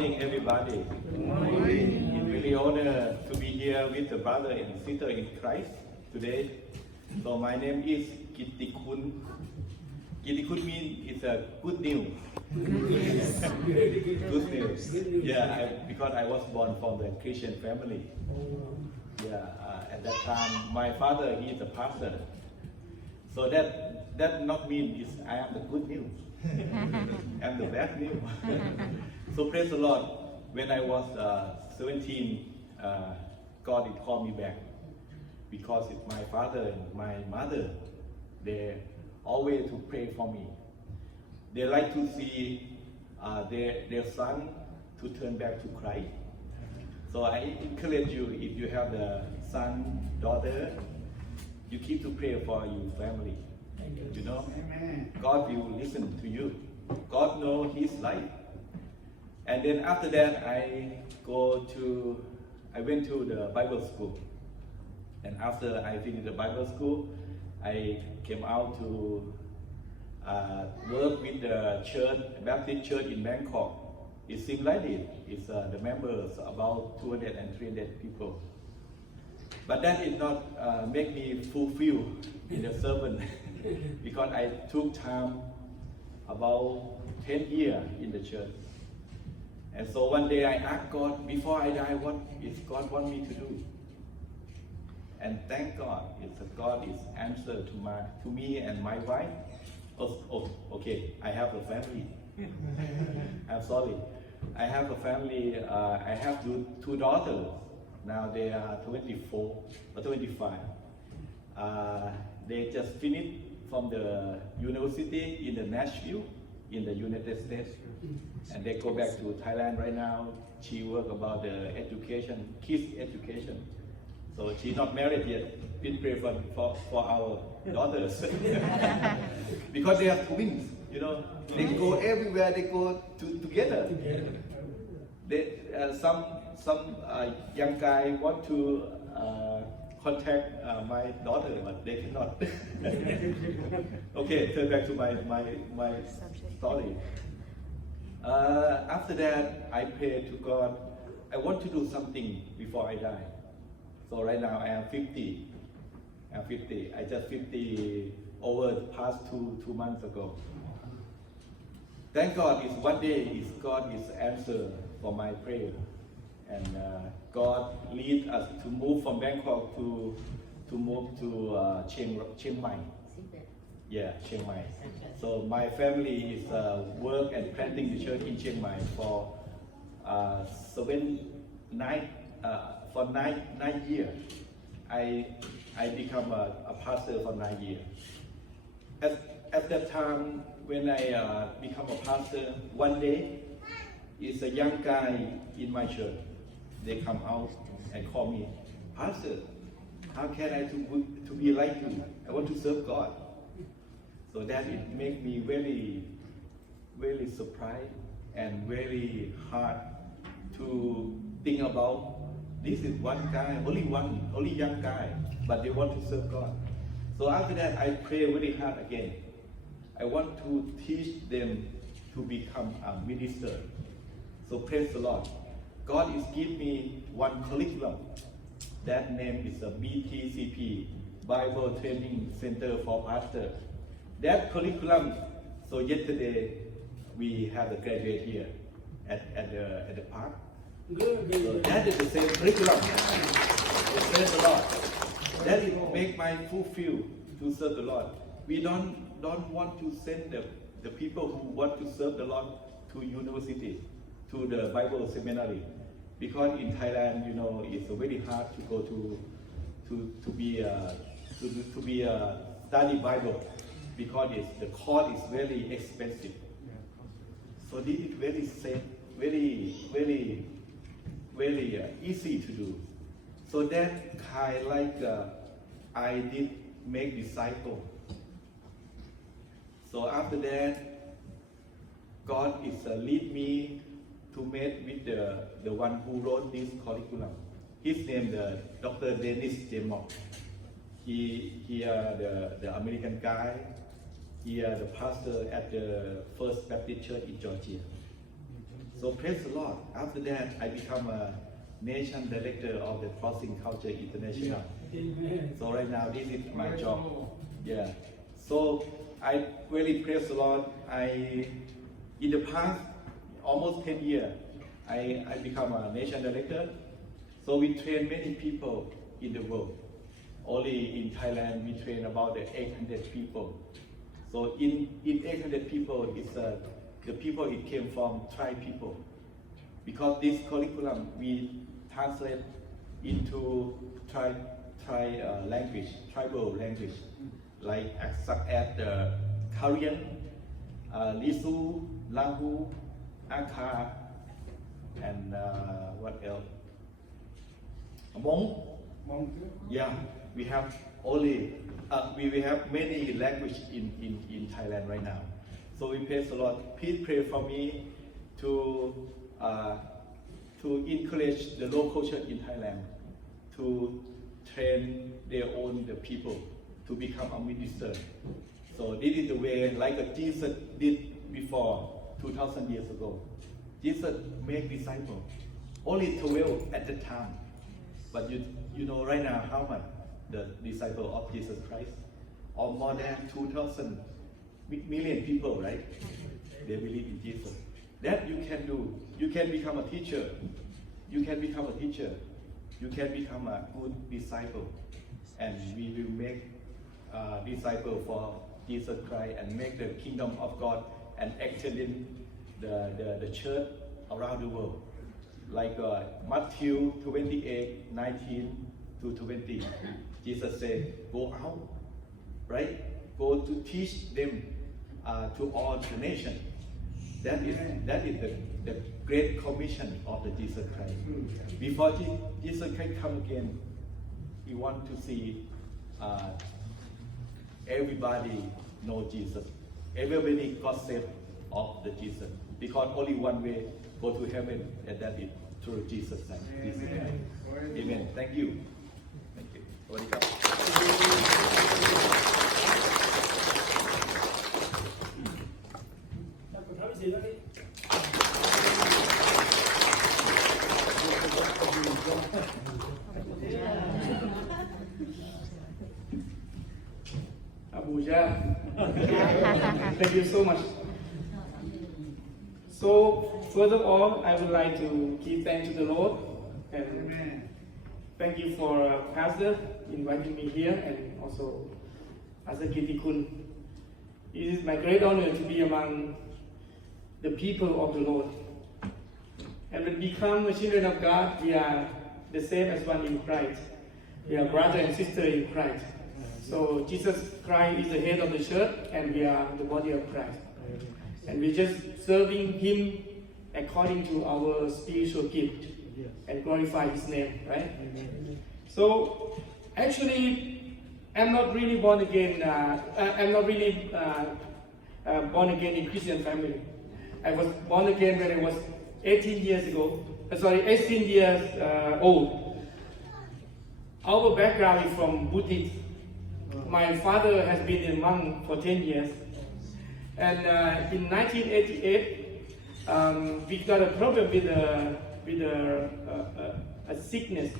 morning, everybody. Good morning. It's really honor to be here with the brother and sister in Christ today. So my name is Kittikun. Kittikun means it's a good news. Good news. Yeah, because I was born from the Christian family. Yeah, at that time, my father he is a pastor. So that not mean is I am the good news. I'm the bad news. So praise the Lord. When I was 17, God did call me back because it's my father and my mother. They always to pray for me. They like to see their son to turn back to Christ. So I encourage you, if you have the son, daughter, you keep to pray for your family. You know, God will listen to you. God knows His life. And then after that, I went to the Bible school. And after I finished the Bible school, I came out to work with the church, Baptist church in Bangkok. It seems like it. It's the members about 200 and 300 people. But that did not make me fulfilled in the servant because I took time about 10 years in the church. And so one day I asked God, before I die, what is God want me to do? And thank God, God is answer to me and my wife. Okay, I have a family. I'm sorry. I have a family. I have two daughters. Now they are 24 or 25. They just finished from the university in the Nashville in the United States, and they go back to Thailand right now. She work about the education, kids education. So she's not married yet. Please pray for our daughters because they are twins. You know, they go everywhere. They go together. They, some young guy want to contact my daughter, but they cannot. Okay, turn back to my story. After that, I prayed to God. I want to do something before I die. So right now I am 50. I'm 50. I just 50 over the past two months ago. Thank God is one day is God is answer for my prayer. And God lead us to move from Bangkok to move to Chiang Mai. Yeah, Chiang Mai. So my family is work and planting the church in Chiang Mai for 9 years. I become a pastor for 9 years. At that time, when I become a pastor, one day is a young guy in my church. They come out and call me, Pastor, how can I to be like you? I want to serve God. So that it made me very, very surprised and very hard to think about. This is one guy, only young guy, but they want to serve God. So after that, I pray very hard again. I want to teach them to become a minister. So praise the Lord. God is give me one curriculum. That name is a BTCP, Bible Training Center for Pastor. That curriculum, so yesterday we have a graduate here at the park. So that is the same curriculum. Praise the Lord. That it make my fulfill to serve the Lord. We don't want to send the people who want to serve the Lord to university, to the Bible seminary, because in Thailand, you know, it's very hard to go to be study Bible because the course is very expensive. So this is very safe, very easy to do. So that kind like I did make disciple. So after that, God is lead me to meet with the one who wrote this curriculum. His name the Dr. Dennis Jemok. He the American guy. He the pastor at the First Baptist Church in Georgia. So praise the Lord. After that, I become a nation director of the Crossing Culture International. Amen. So right now, this is my job. Yeah. So I really praise the Lord. In the past, almost 10 years, I become a nation director. So we train many people in the world. Only in Thailand, we train about 800 people. So in 800 people, it's the people it came from tribe people. Because this curriculum we translate into tribal language, like such as the Korean, Lisu, Lahu, Akha, and what else? Hmong. Yeah, we have only we have many language in Thailand right now. So we praise the Lord. Please pray for me to encourage the local church in Thailand to train their own people to become a minister. So this is the way like Jesus did before 2,000 years ago. Jesus made disciples, only 12 at the time. But you know right now how much the disciple of Jesus Christ, or more than 2,000 million people, right? They believe in Jesus. That you can do. You can become a teacher. You can become a teacher. You can become a good disciple. And we will make disciple for Jesus Christ and make the kingdom of God and extend the church around the world. Like Matthew 28, 19 to 20, Jesus said, go out, right? Go to teach them to all the nations. That is the great commission of the Jesus Christ. Before Jesus Christ come again, He want to see everybody know Jesus. Everybody got saved of the Jesus. Because only one way go to heaven, and that is through Jesus Christ. Amen. Amen. Thank you. Thank you. สวัสดีครับ Abuja. Thank you so much. So, first of all, I would like to give thanks to the Lord and thank you for Pastor inviting me here and also Pastor Kitikun. It is my great honor to be among the people of the Lord. And when we become a children of God, we are the same as one in Christ. We are brother and sister in Christ. So Jesus Christ is the head of the church and we are the body of Christ. And we're just serving Him according to our spiritual gift and glorify His name, right? So actually, I'm not really born again. I'm not really born again in Christian family. I was born again when I was 18 years old. Our background is from Buddhist. My father has been a monk for 10 years. And in 1988, we got a problem with a sickness.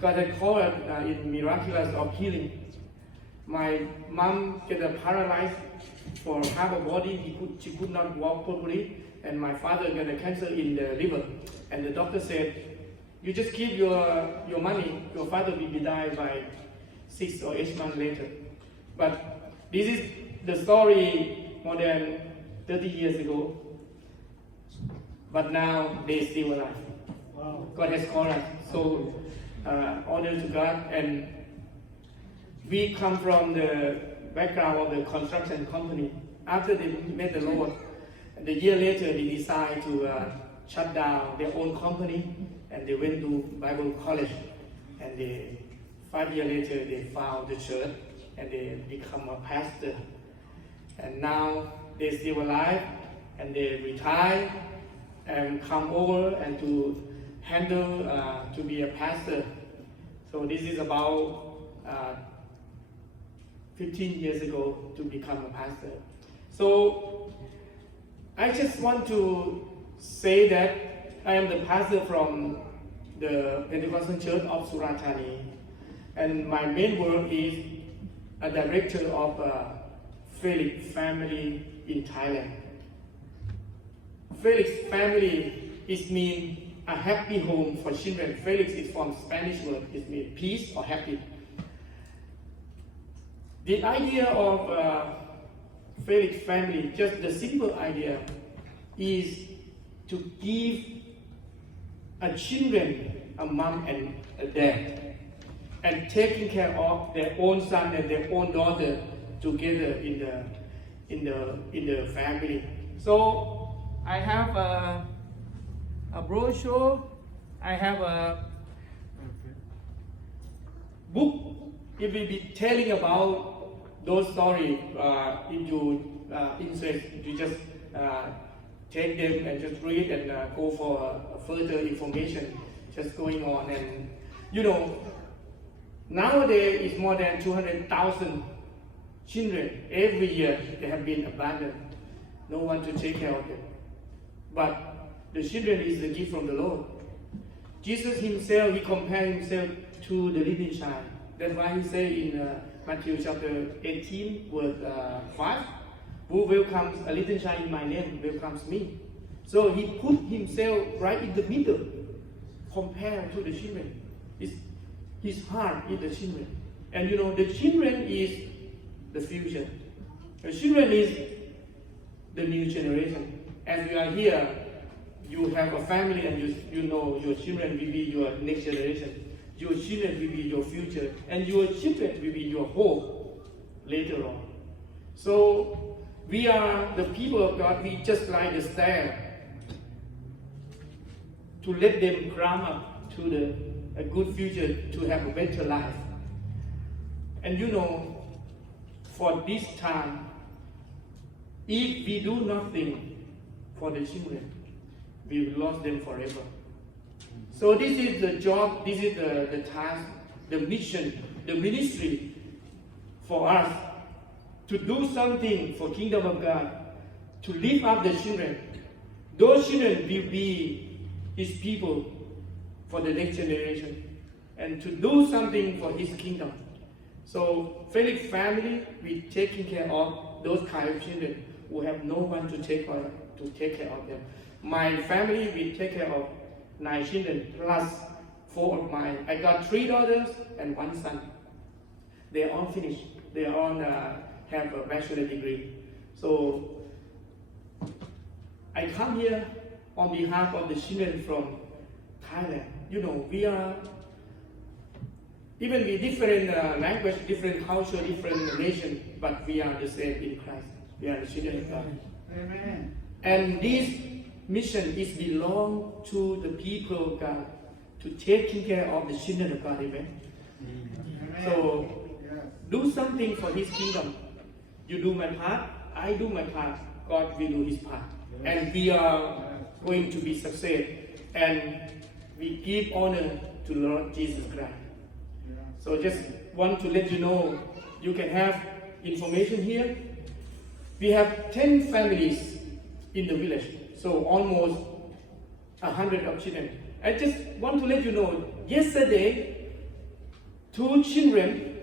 God had called in miraculous of healing. My mom got paralyzed for half her body. She could not walk properly. And my father got a cancer in the liver. And the doctor said, you just keep your money. Your father will be died by 6 or 8 months later. But this is the story more than 30 years ago. But now they're still alive. Wow. God has called us. So honor to God. And we come from the background of the construction company. After they met the Lord, the year later they decided to shut down their own company and they went to Bible college. And 5 years later they found the church and they become a pastor. And now they're still alive and they retire and come over and to handle to be a pastor. So this is about 15 years ago to become a pastor. So I just want to say that I am the pastor from the Pentecostal Church of Surathani, and my main work is a director of Felix family in Thailand. Felix family is mean a happy home for children. Felix is from Spanish word, it means peace or happy. The idea of Felix family, just the simple idea, is to give a children a mom and a dad, and taking care of their own son and their own daughter together in the family. So I have a brochure. I have a book. It will be telling about those stories. If you interest, you just take them and just read and go for further information just going on. And you know, nowadays it's more than 200,000 children every year they have been abandoned. No one to take care of them. But the children is the gift from the Lord. Jesus himself, he compared himself to the little child. That's why he said in Matthew chapter 18, verse 5, who welcomes a little child in my name welcomes me. So he put himself right in the middle, compared to the children. His heart is the children. And you know, the children is the future. The children is the new generation. As we are here, you have a family and you know your children will be your next generation. Your children will be your future. And your children will be your hope later on. So we are the people of God. We just like the stair to let them climb up to a good future, to have a better life. And you know, for this time, if we do nothing for the children, we will lose them forever. So this is the job, this is the task, the mission, the ministry for us to do something for Kingdom of God, to lift up the children. Those children will be His people for the next generation, and to do something for His kingdom. So Felix family, we taking care of those kind of children who have no one to take care of them. My family, we take care of 9 children plus 4 of mine. I got 3 daughters and 1 son. They are all finished. They all have a bachelor degree. So I come here on behalf of the children from Thailand. You know, we are, even with different language, different culture, different nation, but we are the same in Christ. We are the children of God. Amen. And this mission is belong to the people of God, to taking care of the children of God. Amen. Amen. So do something for His kingdom. You do my part, I do my part, God will do His part. And we are going to be success. And we give honor to Lord Jesus Christ. So just want to let you know, you can have information here. We have 10 families in the village, so almost 100 of children. I just want to let you know, yesterday, 2 children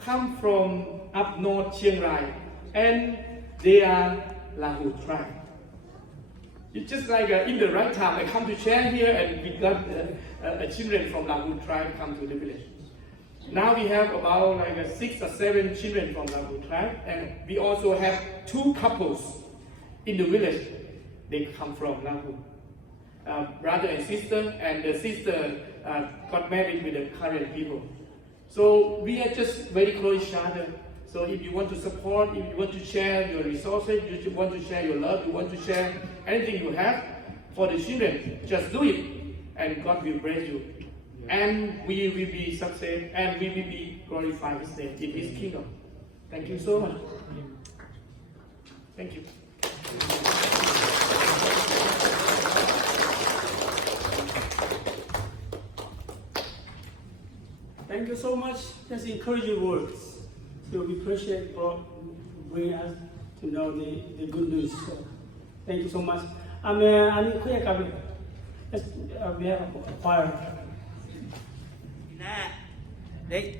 come from up north Chiang Rai, and they are Lahu tribe. It's just like in the right time, I come to share here, and we got children from Lahu tribe come to the village. Now we have about like 6 or 7 children from Lahu tribe, and we also have 2 couples in the village. They come from Lahu, brother and sister, and the sister got married with the current people. So we are just very close to each other. So if you want to support, if you want to share your resources, you want to share your love, you want to share anything you have for the children, just do it, and God will bless you. And we will be success, and we will be glorified His name in His kingdom. Thank you so much. Thank you. Thank you so much. That's encouraging words. So we appreciate God bringing us to know the good news. So, thank Thank you so much. I need clear cover. We have a choir. นะ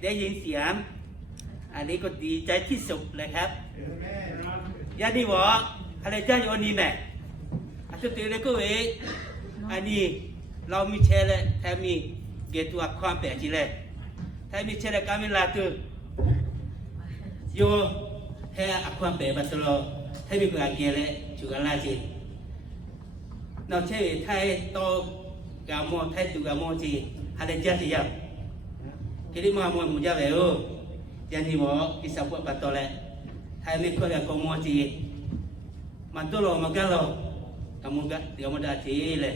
ได้ยินเสียงอันนี้ก็ดีใจที่สุดเลยครับยาดีวะอะไรจ้าโยนีแม่อาสุดท้ายก็เออันนี้เรามีเชลแทมีเกตัวความแปลกจีเลยแทมีเชลกามิลาตุโยแห่ความแปลกบัตรแทมีกุอาเกลจุกันลาจีนอกจากไทยโตกามโมไทยตุกามโมจีอะไรจ้าที่ยังjadi mau muda baru, jadi mau bisa buat betul le. Hai ni kau dah kau mau ci, mantul lo magalo, kamu dah ci le.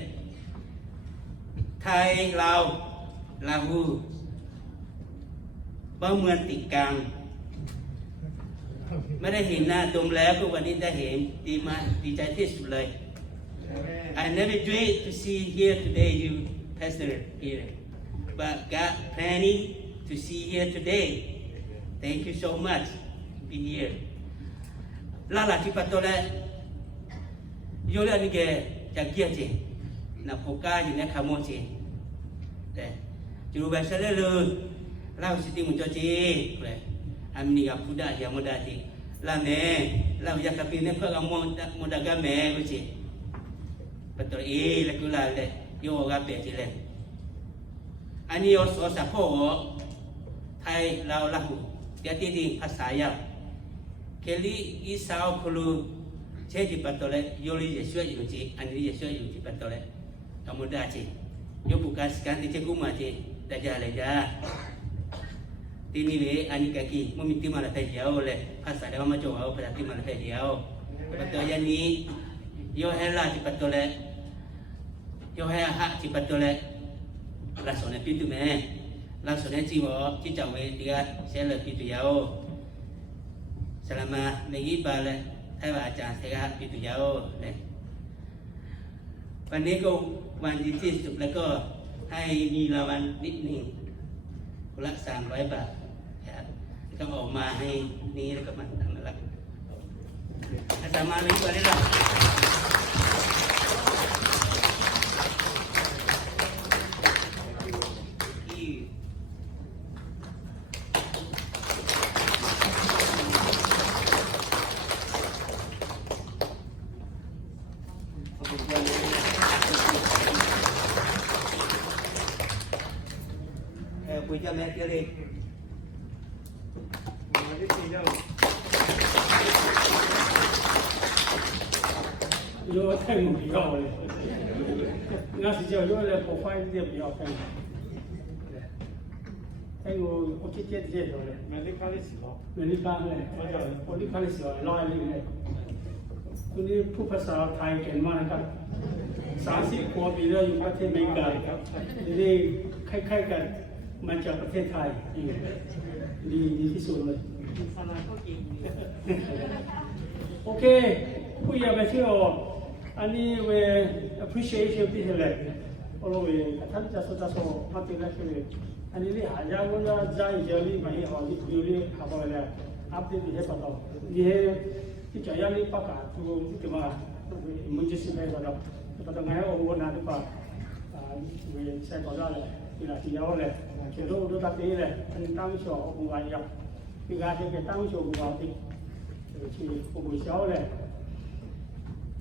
Thai Lahu, บ้าเมืองติดกลางไม่ได้เห็นหน้าตรงแล้วก็วันนี้ได้เห็นดีใจที่สุดเลย I never dreamed to see here today you pastor here, but God planning to see here today. Thank you so much to be here. Lala ci patole yo le ni ke jagia ce na poka ni na khamo ce de juru bahasa le lau siti mun jo ce le amni ga puda ya muda ti la me lau ya kapi ne ko ga muda ga me ko ce betul le kula le yo ga be ce le ani yo so sa poไทยเราละหูเดี๋ยวที่ดีภาษายาเคลีอีสาวพลูเชื่อจิตปัตโตเลโยลีจะช่วยอยู่จีอันนี้จะช่วยอยู่จิตปัตโตเลธรรมดาจีโยบุกัสกันที่เจ้ากุมาจีแต่จะอะไรจ้าที่นี่เวอันนี้กะกีมันมีที่มาละเดียวเลยภาษาเดียวมาโจเอาภาษาที่มาละเดียวปัตโตยันนี้โยเฮล่าจิตปัตโตเลโยเฮฮะจิตปัตโตเลละสอนในปีตุแม่langsung aja wo ci cawe dia saya lebih tu jauh selama minggu balik saya baca saya lebih tu jauh deh วันนี้ก็วันที่สุดแล้วก็ให้มีรางวัลนิดหนึ่งคนละ300 บาทก็ออกมาให้นี้แล้วก็มาทำอะไรอามาเลยตัวนี้ละคุยจะแม่เกลี有太猛比较了，那是叫有来破坏一点比较快。还有我姐姐介绍的，美丽卡的时候，美丽卡嘞，我丽卡的时候拉一个嘞，คนนี้ผู้ภาษาไทยเก่งมากนะครับ30 กว่าปีแล้วอยู่ประเทศอเมริกานี่คล้ายๆกันมาจากประเทศไทยดีที่สุดเลยโอเคผู้ใหญ่มาเที่ยวอันนี้เว appreciation ที่เลยโอ้โหท่านจะสดๆมาติดแล้วคืออันนี้หายากว่าใจเจริญไม่หอที่อยู่ที่หาบ่อยแล้วอัปเดตที่ให้ปะต่อนี่ที่จะยังนี่ปะกาตัวที่มามุจิสิเมย์ปะต่อปะต่อไงโอ้โหน่าดูปะเวใช้ก่อนเลยที่ละที่ยาวเลยเชื่อรู้ดูตัดตีเลยอันนี้ตั้งโชว์บุญวายที่การที่ตั้งโชว์บุญวายที่บุญเช้าเลย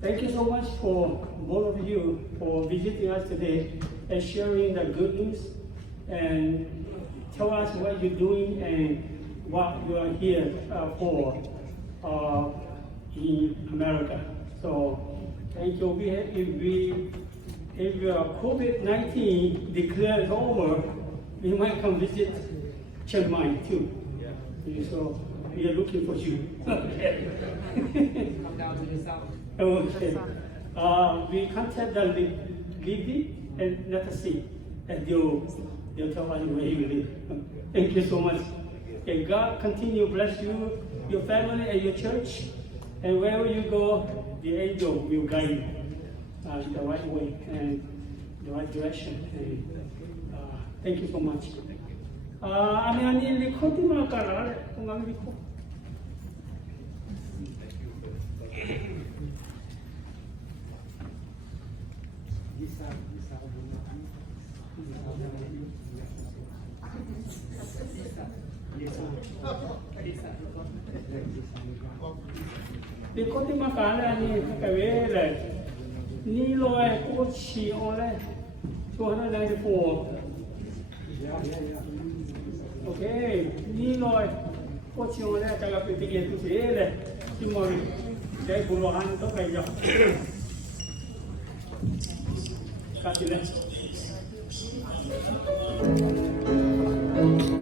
Thank you so much for both of you for visiting us today and sharing the good news and tell us what you're doing and what you are here for in America. So thank you. If COVID-19 declares over, we might come visit Chiang Mai too. So we are looking for you. come down to the south Okay. We contact the Libby and Natasi, and they'll tell us where you live. Thank you so much. And God continue to bless you, your family, and your church. And wherever you go, the angel will guide you the right way and the right direction. And, thank you so much. 아니 리코딩만 깔아. 공감 리코. Di koti makanan ni kawele ni loe ko chi ole 294 Okay, ni loe ko chi ole kala pitige tu sele timori dai buruhan to kaya kasih